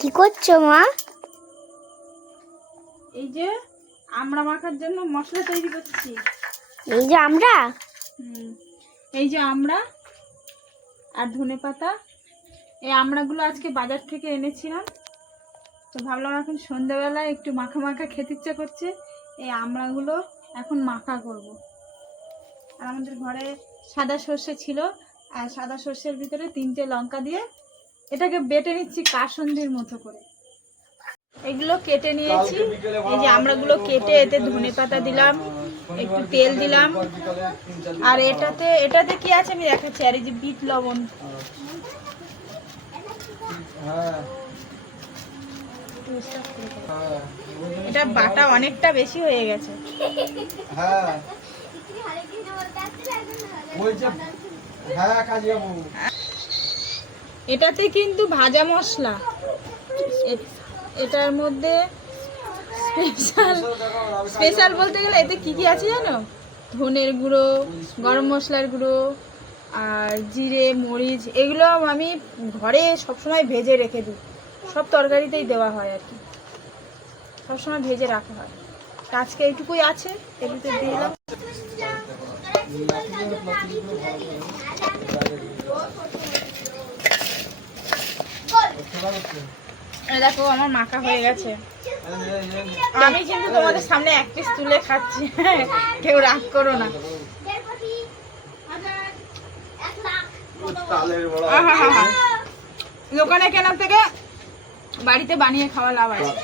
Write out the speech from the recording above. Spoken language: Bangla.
কি করছো মা? এই যে আমড়া মাখার জন্য মশলা তৈরি করছি। এই যে আমরা এই যে আমড়া আর ধনেপাতা, এই আমড়াগুলো আজকে বাজার থেকে এনেছিলাম, তো ভাবলাম এখন সন্ধ্যাবেলায় একটু মাখা মাখা খেতে ইচ্ছা করছে। এই আমড়াগুলো এখন মাখা করব। আর আমাদের ঘরে সাদা সর্ষে ছিল, আর সাদা সর্ষের ভিতরে 3টে লঙ্কা দিয়ে এটাকে বেটে নিচ্ছি কাসুন্দির মতো করে। এগুলো কেটে নিয়েছি, এই যে আমড়াগুলো কেটে এতে ধনেপাতা দিলাম, একটু তেল দিলাম, আর এটাতে কি আছে আমি দেখাচ্ছি। আর এই যে বিট লবণ, এটা বাটা অনেকটা বেশি হয়ে গেছে। এটাতে কিন্তু ভাজা মশলা, এটার মধ্যে স্পেশাল বলতে গেলে এতে কি কি আছে জানো? ধনের গুঁড়ো, গরম মশলার গুঁড়ো, আর জিরে, মরিচ, এগুলো আমি ঘরে সবসময় ভেজে রেখে দিই। সব তরকারিতেই দেওয়া হয় আর কি, সবসময় ভেজে রাখা হয়। আজকে এইটুকুই আছে, এগুলোতে দিয়ে দিলাম। দেখো আমার মাখা হয়ে গেছে। আমি কিন্তু তোমাদের সামনে এক পিস তুলে খাচ্ছি, কেউ রাগ করো না। দোকানে কেনার থেকে বাড়িতে বানিয়ে খাওয়া লাভ আছে।